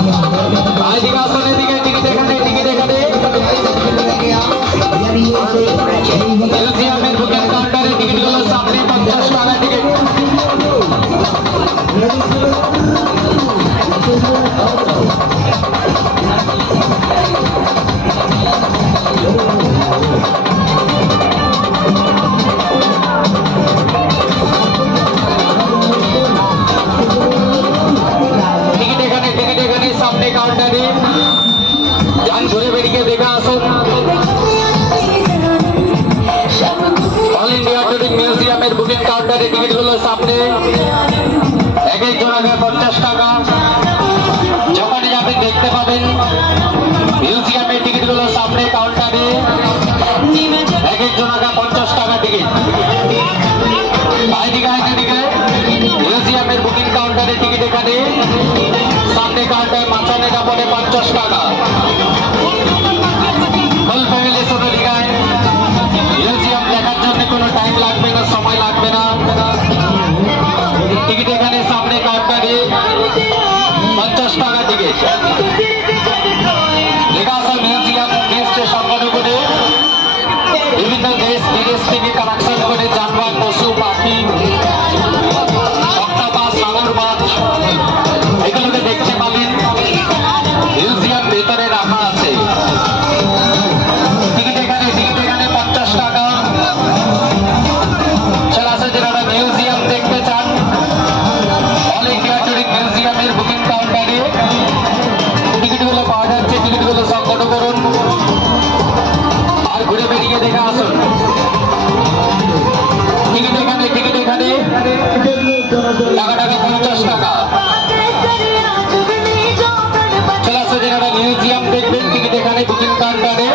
এদিকে আসুন, এদিকে টিকিট এখানে, টিকিট এখানে। মিউজিয়ামের বুকিং কাউন্টারে টিকিটগুলো সামনে 50 টাকা টিকিট। সামনে কাউন্টারে যান, ঘুরে বেরিয়ে দেখে আসুন। অল ইন্ডিয়া ট্যুরিং মিউজিয়ামের বুকিং কাউন্টারে টিকিটগুলো সামনে এক এক জনাকে 50 টাকা। যখন যাবেন দেখতে পাবেন মিউজিয়ামের টিকিটগুলো সামনে কাউন্টারে এক এক জনাকে 50 টাকা টিকিট। মিউজিয়ামের বুকিং কাউন্টারে টিকিট এখানে সামনে কাউন্টার মাঝখানে কাপড়ে 50 টাকা। ফুল ফ্যামিলি শুধু দীঘায় মিউজিয়াম দেখার জন্য কোনো টাইম লাগবে না, সময় লাগবে না। টিকিট এখানে সামনে কাউন্টারে 50 টাকা টিকিট। দীঘা মিউজিয়াম দেশে সংগ্রহ করে বিভিন্ন দেশ বিদেশ থেকে কালেকশন করে জানোয়ার, পশু, পাখি, সাগর মাছ এগুলোকে দেখতে পাবেন। মিউজিয়াম ভেতরে রাখা আছে। টিকিট এখানে 50 টাকা। চলে আসে যারা মিউজিয়াম দেখতে চান অল ইন্ডিয়া ট্যুরিং মিউজিয়ামের বুকিং কাউন্টারে টিকিটগুলো পাওয়া যাচ্ছে। টিকিটগুলো সংগ্রহ করুন আর ঘুরে বেরিয়ে দেখে আসুন। টিকিট এখানে টাকা 50 টাকা। চলে আসে যারা মিউজিয়াম দেখবেন টিকিট এখানে বুকিং কাউন্টারে।